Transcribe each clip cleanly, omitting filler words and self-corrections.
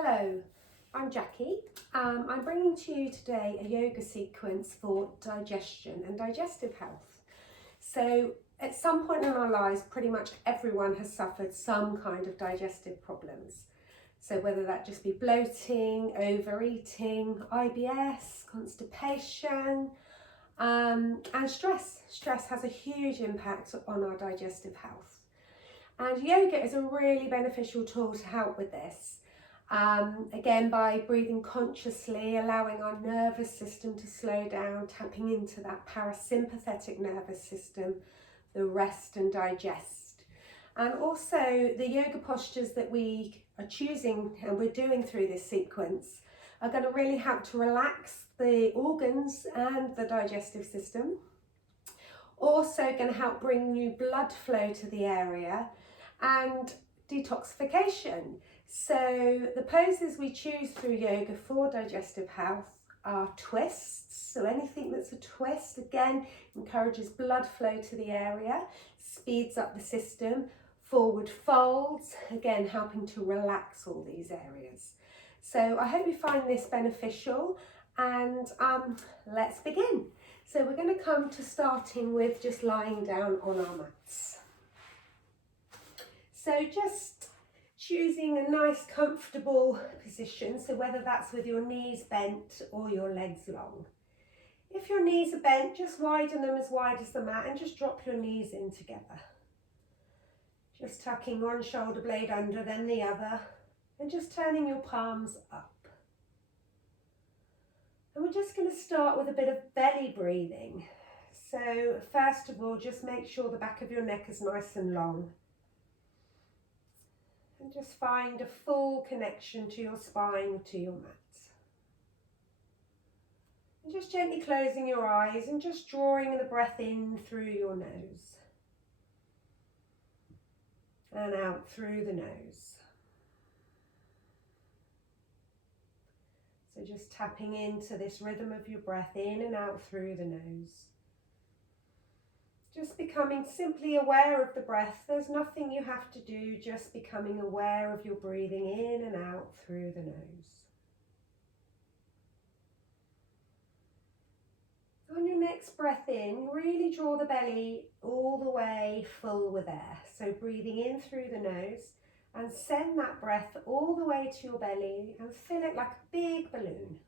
Hello, I'm Jackie. I'm bringing to you today a yoga sequence for digestion and digestive health. So at some point in our lives, pretty much everyone has suffered some kind of digestive problems. So whether that just be bloating, overeating, IBS, constipation, and stress. Stress has a huge impact on our digestive health. And yoga is a really beneficial tool to help with this. Again, by breathing consciously, allowing our nervous system to slow down, tapping into that parasympathetic nervous system, the rest and digest. And also the yoga postures that we are choosing and we're doing through this sequence are going to really help to relax the organs and the digestive system. Also going to help bring new blood flow to the area and detoxification. So the poses we choose through yoga for digestive health are twists. So anything that's a twist, again, encourages blood flow to the area, speeds up the system. Forward folds, again, helping to relax all these areas. So I hope you find this beneficial, and let's begin. So we're going to come to starting with just lying down on our mats. So just choosing a nice comfortable position, so whether that's with your knees bent or your legs long. If your knees are bent, just widen them as wide as the mat and just drop your knees in together. Just tucking one shoulder blade under, then the other, and just turning your palms up. And we're just going to start with a bit of belly breathing. So first of all, just make sure the back of your neck is nice and long. And just find a full connection to your spine, to your mat. And just gently closing your eyes and just drawing the breath in through your nose. And out through the nose. So just tapping into this rhythm of your breath in and out through the nose. Just becoming simply aware of the breath. There's nothing you have to do, just becoming aware of your breathing in and out through the nose. On your next breath in, really draw the belly all the way full with air. So breathing in through the nose and send that breath all the way to your belly and fill it like a big balloon.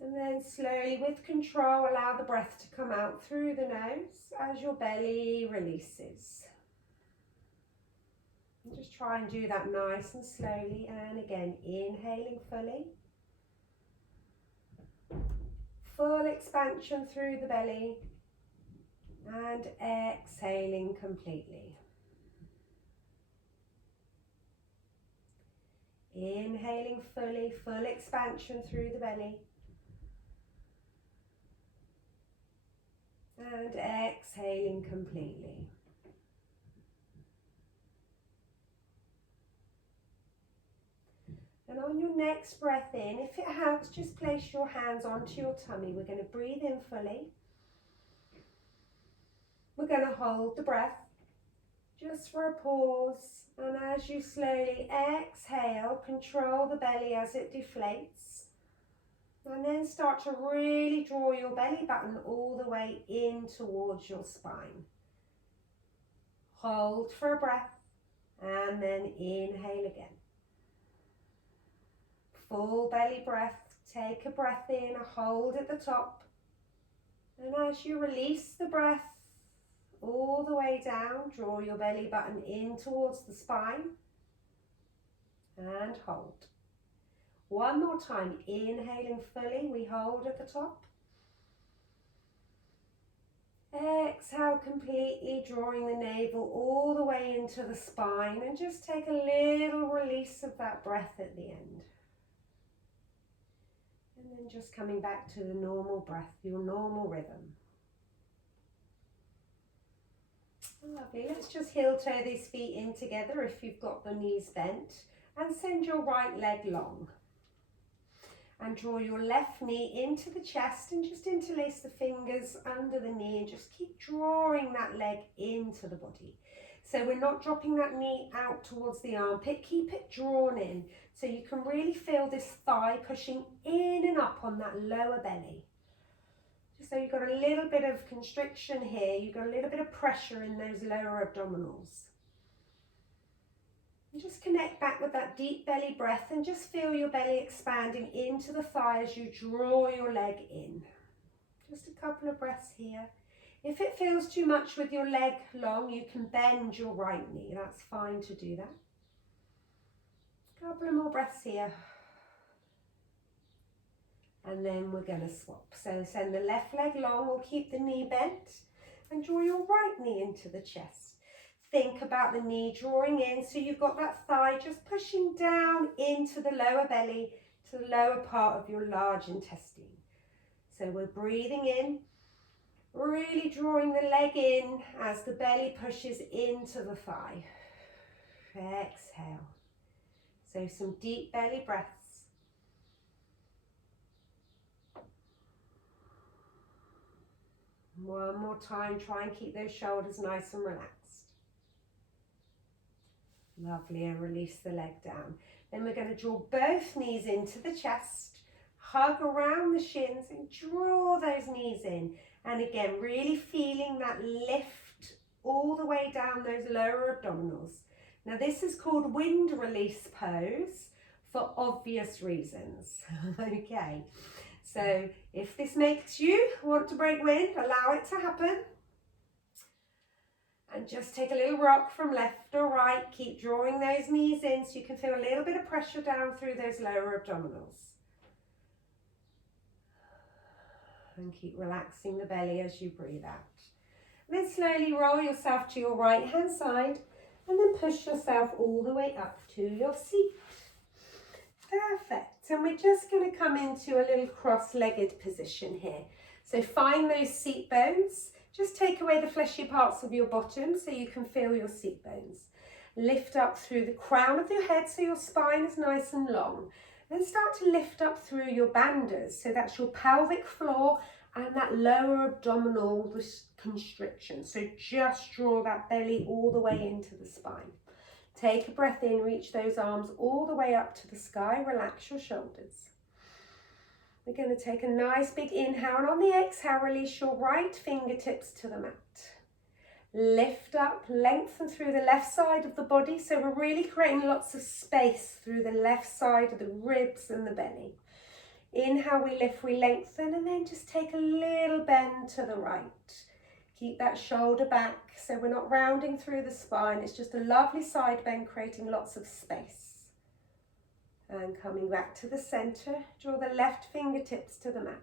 And then slowly, with control, allow the breath to come out through the nose as your belly releases. And just try and do that nice and slowly. And again, inhaling fully. Full expansion through the belly. And exhaling completely. Inhaling fully, full expansion through the belly. And exhaling completely. And on your next breath in, if it helps, just place your hands onto your tummy. We're going to breathe in fully. We're going to hold the breath just for a pause. And as you slowly exhale, control the belly as it deflates. And then start to really draw your belly button all the way in towards your spine. Hold for a breath and then inhale again. Full belly breath. Take a breath in, a hold at the top. And as you release the breath all the way down, draw your belly button in towards the spine and hold. One more time, inhaling fully, we hold at the top. Exhale completely, drawing the navel all the way into the spine, and just take a little release of that breath at the end. And then just coming back to the normal breath, your normal rhythm. Lovely, let's just heel toe these feet in together if you've got the knees bent, and send your right leg long. And draw your left knee into the chest and just interlace the fingers under the knee and just keep drawing that leg into the body. So we're not dropping that knee out towards the armpit. Keep it drawn in so you can really feel this thigh pushing in and up on that lower belly. So you've got a little bit of constriction here, you've got a little bit of pressure in those lower abdominals. And just connect back with that deep belly breath and just feel your belly expanding into the thigh as you draw your leg in. Just a couple of breaths here. If it feels too much with your leg long, you can bend your right knee. That's fine to do that. A couple of more breaths here. And then we're going to swap. So send the left leg long or keep the knee bent and draw your right knee into the chest. Think about the knee drawing in so you've got that thigh just pushing down into the lower belly, to the lower part of your large intestine. So we're breathing in, really drawing the leg in as the belly pushes into the thigh. Exhale. So some deep belly breaths. One more time, try and keep those shoulders nice and relaxed. Lovely, and release the leg down. Then we're going to draw both knees into the chest, hug around the shins and draw those knees in. And again, really feeling that lift all the way down those lower abdominals. Now this is called wind release pose for obvious reasons. Okay. So if this makes you want to break wind, allow it to happen. And just take a little rock from left or right. Keep drawing those knees in so you can feel a little bit of pressure down through those lower abdominals. And keep relaxing the belly as you breathe out. And then slowly roll yourself to your right hand side and then push yourself all the way up to your seat. Perfect. And we're just going to come into a little cross-legged position here. So find those seat bones. Just take away the fleshy parts of your bottom so you can feel your seat bones. Lift up through the crown of your head so your spine is nice and long. Then start to lift up through your bandhas. So that's your pelvic floor and that lower abdominal constriction. So just draw that belly all the way into the spine. Take a breath in, reach those arms all the way up to the sky, relax your shoulders. We're going to take a nice big inhale, and on the exhale, release your right fingertips to the mat. Lift up, lengthen through the left side of the body, so we're really creating lots of space through the left side of the ribs and the belly. Inhale, we lift, we lengthen, and then just take a little bend to the right. Keep that shoulder back so we're not rounding through the spine. It's just a lovely side bend, creating lots of space. And coming back to the center, draw the left fingertips to the mat.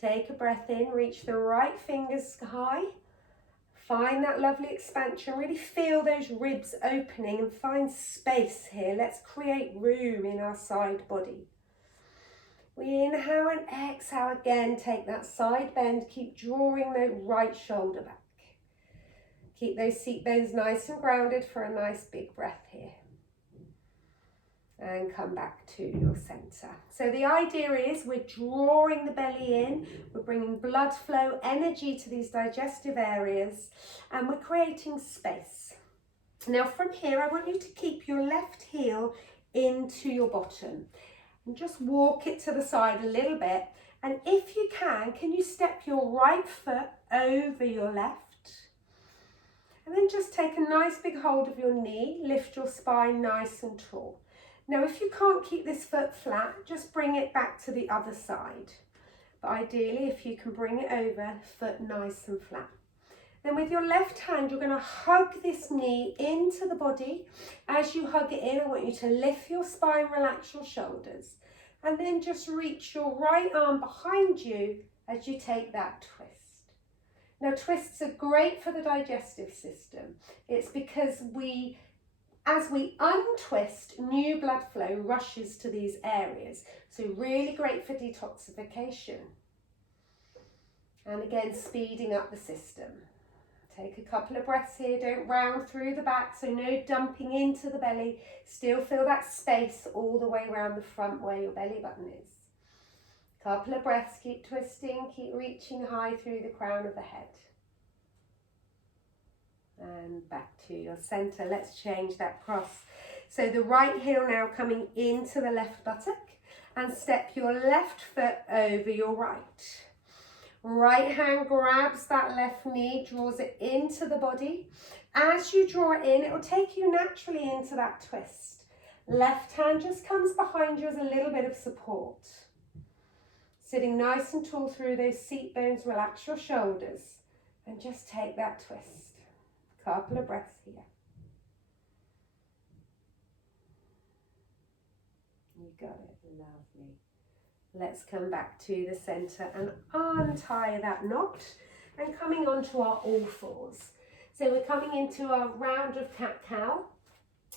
Take a breath in, reach the right fingers high. Find that lovely expansion. Really feel those ribs opening and find space here. Let's create room in our side body. We inhale and exhale again, take that side bend, keep drawing the right shoulder back. Keep those seat bones nice and grounded for a nice big breath here. And come back to your center. So the idea is we're drawing the belly in, we're bringing blood flow, energy to these digestive areas, and we're creating space. Now from here, I want you to keep your left heel into your bottom. And just walk it to the side a little bit. And if you can you step your right foot over your left? And then just take a nice big hold of your knee, lift your spine nice and tall. Now, if you can't keep this foot flat, just bring it back to the other side. But ideally, if you can bring it over, foot nice and flat. Then with your left hand, you're going to hug this knee into the body. As you hug it in, I want you to lift your spine, relax your shoulders. And then just reach your right arm behind you as you take that twist. Now, twists are great for the digestive system. It's because as we untwist, new blood flow rushes to these areas. So really great for detoxification. And again, speeding up the system. Take a couple of breaths here, don't round through the back, so no dumping into the belly. Still feel that space all the way around the front where your belly button is. Couple of breaths, keep twisting, keep reaching high through the crown of the head. And back to your center. Let's change that cross. So the right heel now coming into the left buttock, and step your left foot over your right. Right hand grabs that left knee, draws it into the body. As you draw it in, it will take you naturally into that twist. Left hand just comes behind you as a little bit of support. Sitting nice and tall through those seat bones, relax your shoulders and just take that twist. Couple of breaths here. You got it, lovely. Let's come back to the center and untie that knot and coming onto our all fours. So we're coming into our round of cat-cow.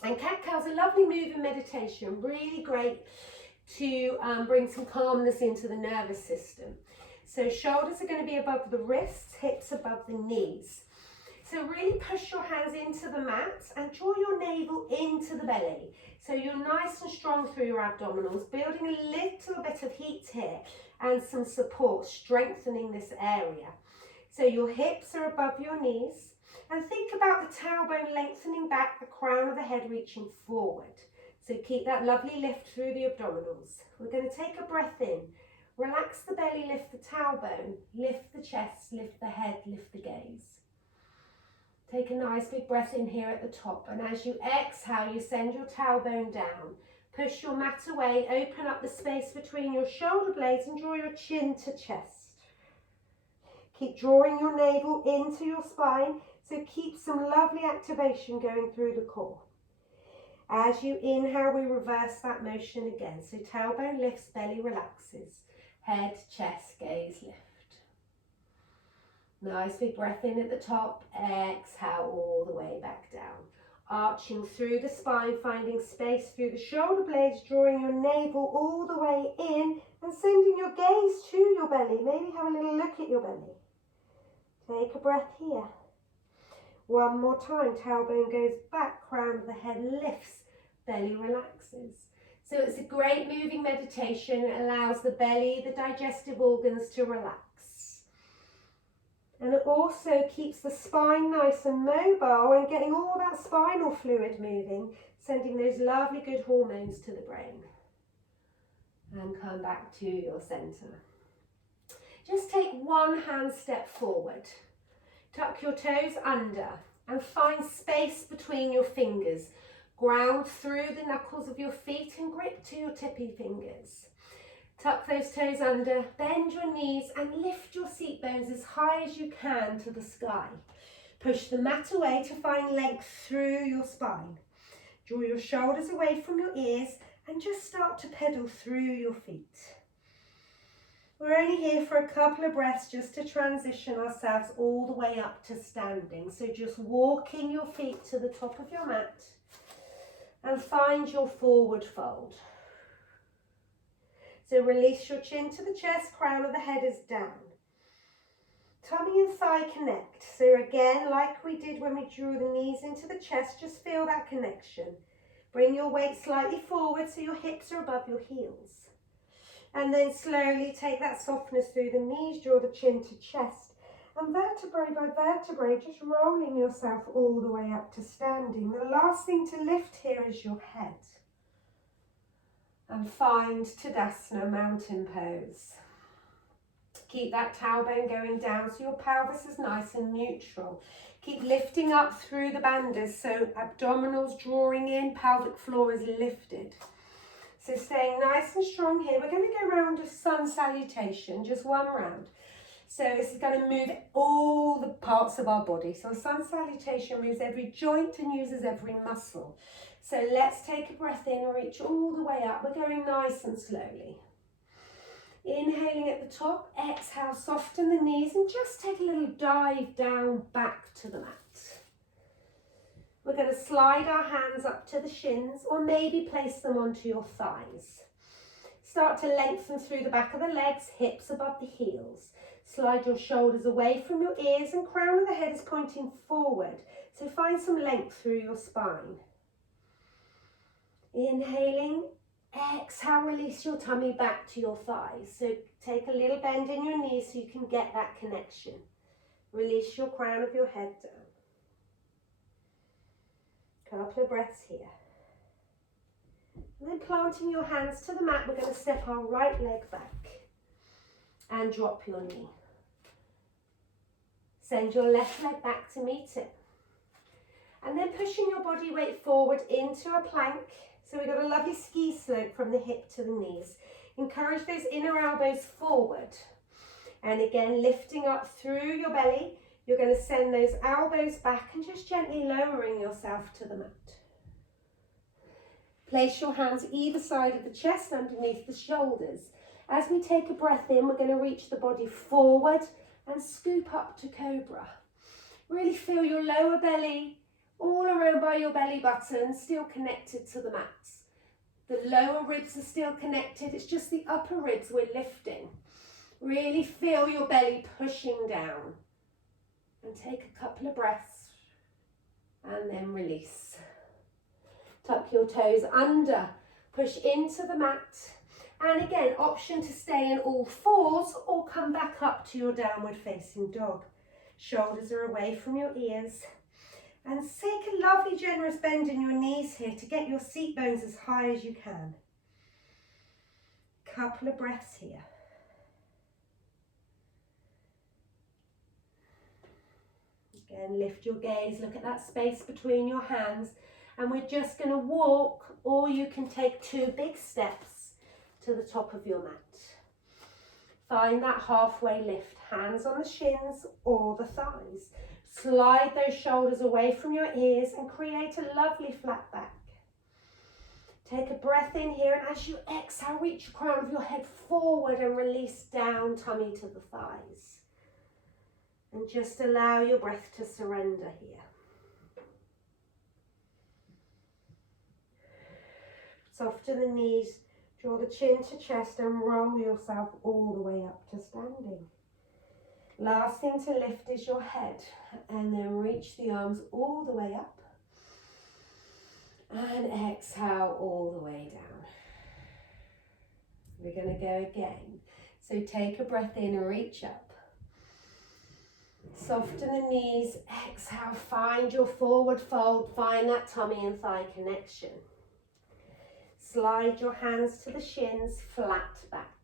And cat-cow is a lovely move in meditation, really great to bring some calmness into the nervous system. So shoulders are going to be above the wrists, hips above the knees. So really push your hands into the mat and draw your navel into the belly. So you're nice and strong through your abdominals, building a little bit of heat here and some support, strengthening this area. So your hips are above your knees, and think about the tailbone lengthening back, the crown of the head reaching forward. So keep that lovely lift through the abdominals. We're going to take a breath in. Relax the belly, lift the tailbone, lift the chest, lift the head, lift the gaze. Take a nice big breath in here at the top, and as you exhale, you send your tailbone down. Push your mat away, open up the space between your shoulder blades and draw your chin to chest. Keep drawing your navel into your spine, so keep some lovely activation going through the core. As you inhale, we reverse that motion again. So tailbone lifts, belly relaxes. Head, chest, gaze, lift. Nice big breath in at the top, exhale all the way back down. Arching through the spine, finding space through the shoulder blades, drawing your navel all the way in and sending your gaze to your belly. Maybe have a little look at your belly. Take a breath here. One more time, tailbone goes back, crown of the head lifts, belly relaxes. So it's a great moving meditation. It allows the belly, the digestive organs to relax. And it also keeps the spine nice and mobile and getting all that spinal fluid moving, sending those lovely good hormones to the brain. And come back to your center. Just take one hand step forward. Tuck your toes under and find space between your fingers. Ground through the knuckles of your feet and grip to your tippy fingers. Tuck those toes under, bend your knees and lift your seat bones as high as you can to the sky. Push the mat away to find length through your spine. Draw your shoulders away from your ears and just start to pedal through your feet. We're only here for a couple of breaths just to transition ourselves all the way up to standing. So just walking your feet to the top of your mat and find your forward fold. So release your chin to the chest, crown of the head is down. Tummy and thigh connect. So again, like we did when we drew the knees into the chest, just feel that connection. Bring your weight slightly forward so your hips are above your heels. And then slowly take that softness through the knees, draw the chin to chest. And vertebrae by vertebrae, just rolling yourself all the way up to standing. The last thing to lift here is your head. And find Tadasana, mountain pose. Keep that tailbone going down so your pelvis is nice and neutral. Keep lifting up through the bandhas, so abdominals drawing in, pelvic floor is lifted. So staying nice and strong here. We're going to go round a sun salutation, just one round. So this is going to move all the parts of our body. So a sun salutation moves every joint and uses every muscle. So let's take a breath in and reach all the way up. We're going nice and slowly. Inhaling at the top, exhale, soften the knees and just take a little dive down back to the mat. We're going to slide our hands up to the shins or maybe place them onto your thighs. Start to lengthen through the back of the legs, hips above the heels. Slide your shoulders away from your ears and crown of the head is pointing forward. So find some length through your spine. Inhaling, exhale, release your tummy back to your thighs. So take a little bend in your knees so you can get that connection. Release your crown of your head down. Couple of breaths here. And then planting your hands to the mat, we're going to step our right leg back and drop your knee. Send your left leg back to meet it. And then pushing your body weight forward into a plank. So we've got a lovely ski slope from the hip to the knees. Encourage those inner elbows forward. And again, lifting up through your belly. You're going to send those elbows back and just gently lowering yourself to the mat. Place your hands either side of the chest underneath the shoulders. As we take a breath in, we're going to reach the body forward and scoop up to cobra. Really feel your lower belly all around by your belly button, still connected to the mat. The lower ribs are still connected, it's just the upper ribs we're lifting. Really feel your belly pushing down. And take a couple of breaths and then release. Tuck your toes under, push into the mat. And again, option to stay in all fours or come back up to your downward facing dog. Shoulders are away from your ears. And take a lovely generous bend in your knees here to get your seat bones as high as you can. Couple of breaths here. Again, lift your gaze, look at that space between your hands. And we're just going to walk, or you can take 2 big steps to the top of your mat. Find that halfway lift, hands on the shins or the thighs. Slide those shoulders away from your ears and create a lovely flat back. Take a breath in here, and as you exhale, reach the crown of your head forward and release down, tummy to the thighs. And just allow your breath to surrender here. Soften the knees, draw the chin to chest and roll yourself all the way up to standing. Last thing to lift is your head, and then reach the arms all the way up. And exhale all the way down. We're going to go again. So take a breath in and reach up. Soften the knees, exhale, find your forward fold, find that tummy and thigh connection. Slide your hands to the shins, flat back.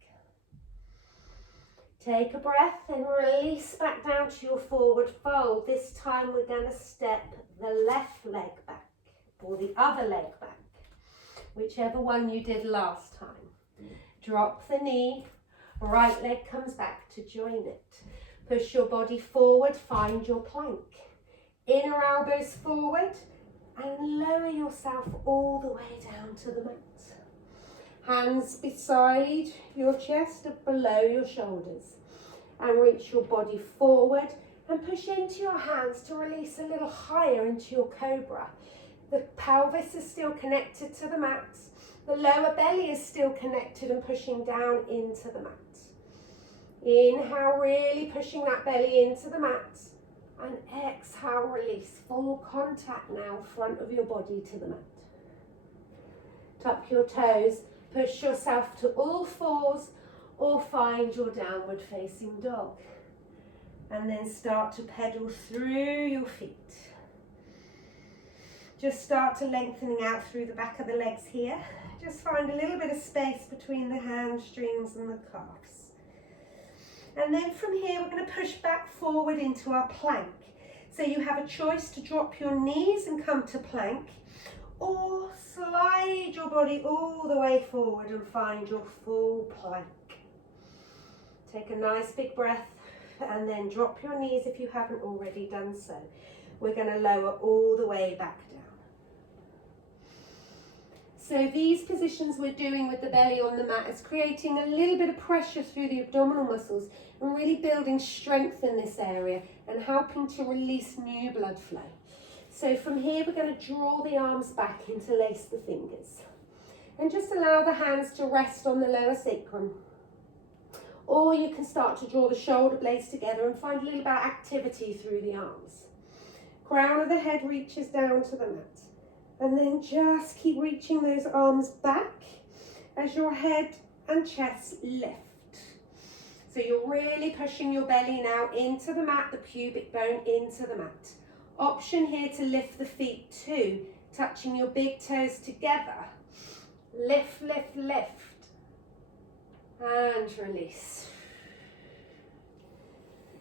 Take a breath and release back down to your forward fold. This time we're going to step the left leg back, or the other leg back, whichever one you did last time. Drop the knee, right leg comes back to join it. Push your body forward, find your plank. Inner elbows forward and lower yourself all the way down to the mat. Hands beside your chest or below your shoulders. And reach your body forward and push into your hands to release a little higher into your cobra. The pelvis is still connected to the mat. The lower belly is still connected and pushing down into the mat. Inhale, really pushing that belly into the mat. And exhale, release. Full contact now, front of your body to the mat. Tuck your toes, push yourself to all fours or find your downward facing dog. And then start to pedal through your feet. Just start to lengthening out through the back of the legs here. Just find a little bit of space between the hamstrings and the calves. And then from here, we're going to push back forward into our plank. So you have a choice to drop your knees and come to plank, or slide your body all the way forward and find your full plank. Take a nice big breath and then drop your knees if you haven't already done so. We're going to lower all the way back down. So these positions we're doing with the belly on the mat is creating a little bit of pressure through the abdominal muscles and really building strength in this area and helping to release new blood flow. So from here we're going to draw the arms back, interlace the fingers and just allow the hands to rest on the lower sacrum. Or you can start to draw the shoulder blades together and find a little bit of activity through the arms. Crown of the head reaches down to the mat. And then just keep reaching those arms back as your head and chest lift. So you're really pushing your belly now into the mat, the pubic bone into the mat. Option here to lift the feet too, touching your big toes together. Lift, lift, lift, and release.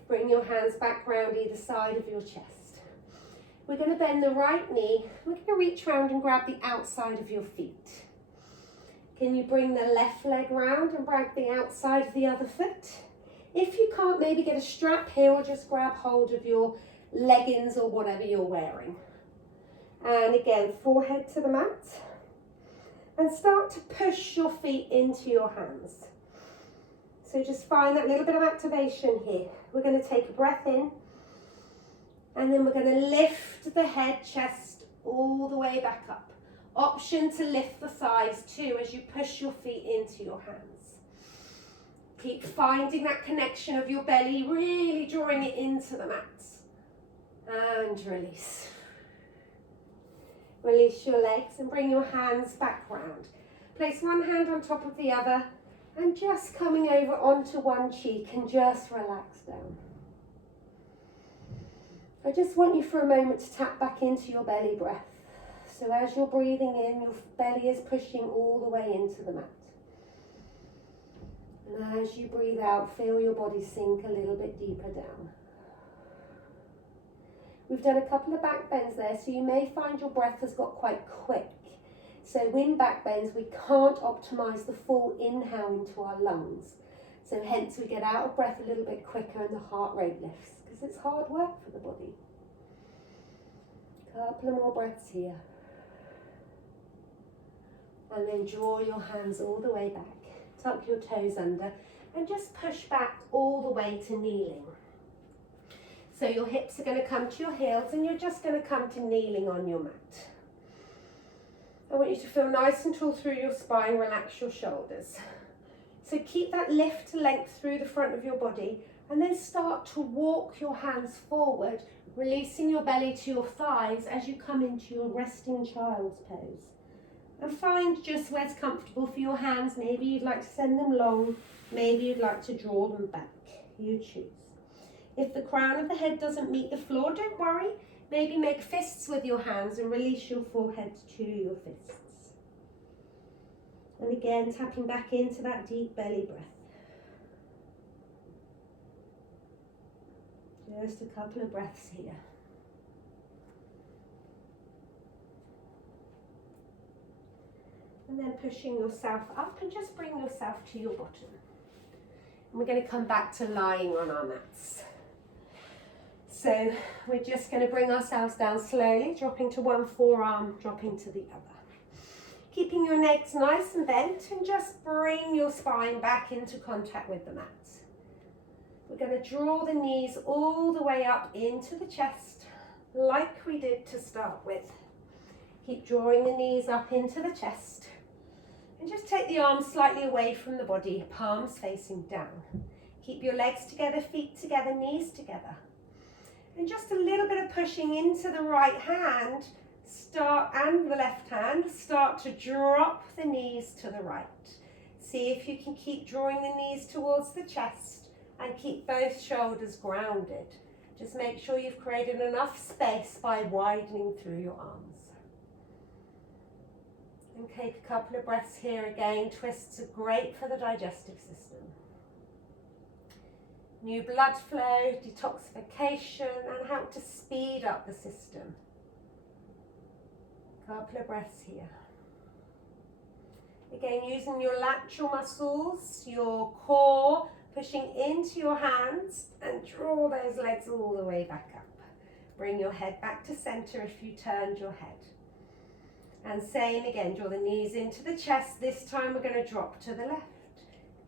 Bring your hands back round either side of your chest. We're going to bend the right knee. We're going to reach round and grab the outside of your feet. Can you bring the left leg round and grab the outside of the other foot? If you can't, maybe get a strap here or just grab hold of your leggings or whatever you're wearing. And again, forehead to the mat. And start to push your feet into your hands. So just find that little bit of activation here. We're going to take a breath in. And then we're going to lift the head, chest all the way back up. Option to lift the thighs too as you push your feet into your hands. Keep finding that connection of your belly, really drawing it into the mat. And release. Release your legs and bring your hands back round. Place one hand on top of the other and just coming over onto one cheek and just relax down. I just want you for a moment to tap back into your belly breath. So as you're breathing in, your belly is pushing all the way into the mat. And as you breathe out, feel your body sink a little bit deeper down. We've done a couple of back bends there, so you may find your breath has got quite quick. So in back bends, we can't optimize the full inhale into our lungs. So hence we get out of breath a little bit quicker and the heart rate lifts, because it's hard work for the body. Couple of more breaths here. And then draw your hands all the way back. Tuck your toes under and just push back all the way to kneeling. So your hips are going to come to your heels and you're just going to come to kneeling on your mat. I want you to feel nice and tall through your spine, relax your shoulders. So keep that lift to length through the front of your body and then start to walk your hands forward, releasing your belly to your thighs as you come into your resting child's pose. And find just where it's comfortable for your hands. Maybe you'd like to send them long, maybe you'd like to draw them back. You choose. If the crown of the head doesn't meet the floor, don't worry. Maybe make fists with your hands and release your forehead to your fists. And again, tapping back into that deep belly breath. Just a couple of breaths here. And then pushing yourself up and just bring yourself to your bottom. And we're going to come back to lying on our mats. So we're just going to bring ourselves down slowly, dropping to one forearm, dropping to the other. Keeping your legs nice and bent and just bring your spine back into contact with the mat. We're going to draw the knees all the way up into the chest like we did to start with. Keep drawing the knees up into the chest. And just take the arms slightly away from the body, palms facing down. Keep your legs together, feet together, knees together. And just a little bit of pushing into the right hand, and the left hand, start to drop the knees to the right. See if you can keep drawing the knees towards the chest and keep both shoulders grounded. Just make sure you've created enough space by widening through your arms. And take a couple of breaths here again. Twists are great for the digestive system. New blood flow, detoxification, and help to speed up the system. Couple of breaths here. Again, using your lateral muscles, your core, pushing into your hands, and draw those legs all the way back up. Bring your head back to center if you turned your head. And same again, draw the knees into the chest. This time we're going to drop to the left.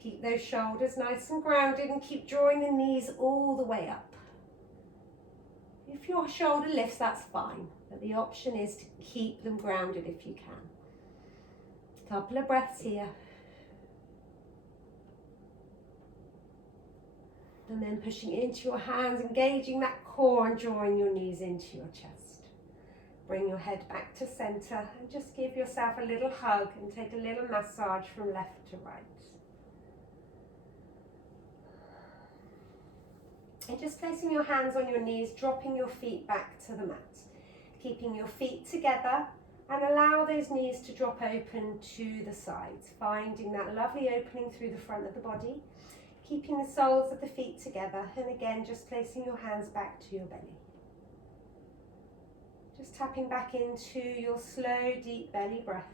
Keep those shoulders nice and grounded and keep drawing the knees all the way up. If your shoulder lifts, that's fine, but the option is to keep them grounded if you can. Couple of breaths here. And then pushing into your hands, engaging that core and drawing your knees into your chest. Bring your head back to center and just give yourself a little hug and take a little massage from left to right. And just placing your hands on your knees, dropping your feet back to the mat. Keeping your feet together, And allow those knees to drop open to the sides, finding that lovely opening through the front of the body, keeping the soles of the feet together, and again just placing your hands back to your belly. Just tapping back into your slow, deep belly breath.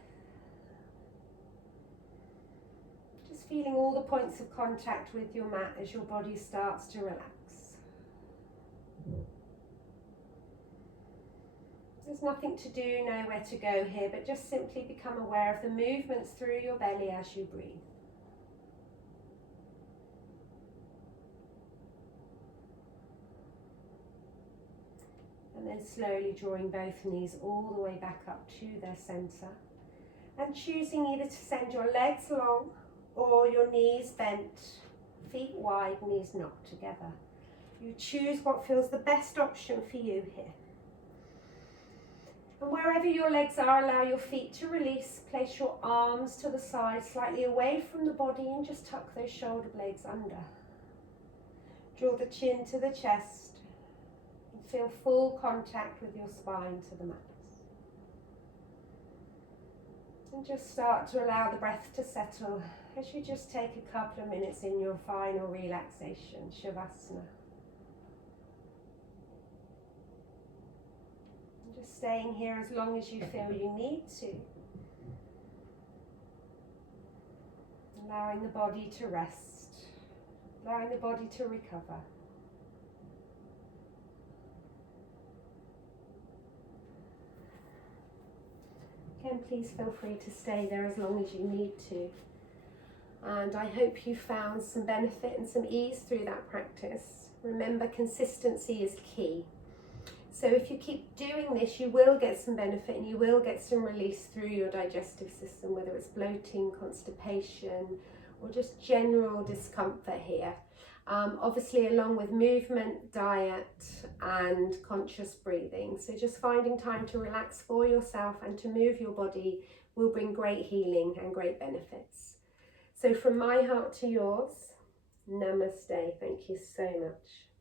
Just feeling all the points of contact with your mat as your body starts to relax. There's nothing to do, nowhere to go here, but just simply become aware of the movements through your belly as you breathe. And then slowly drawing both knees all the way back up to their centre. And choosing either to send your legs long or your knees bent, feet wide, knees knocked together. You choose what feels the best option for you here. And wherever your legs are, allow your feet to release. Place your arms to the side, slightly away from the body, and just tuck those shoulder blades under. Draw the chin to the chest. And feel full contact with your spine to the mat. And just start to allow the breath to settle as you just take a couple of minutes in your final relaxation, Shavasana. Just staying here as long as you feel you need to. Allowing the body to rest, allowing the body to recover. Again, please feel free to stay there as long as you need to. And I hope you found some benefit and some ease through that practice. Remember, consistency is key. So if you keep doing this, you will get some benefit and you will get some release through your digestive system, whether it's bloating, constipation, or just general discomfort here. Obviously, along with movement, diet, and conscious breathing. So just finding time to relax for yourself and to move your body will bring great healing and great benefits. So from my heart to yours, namaste. Thank you so much.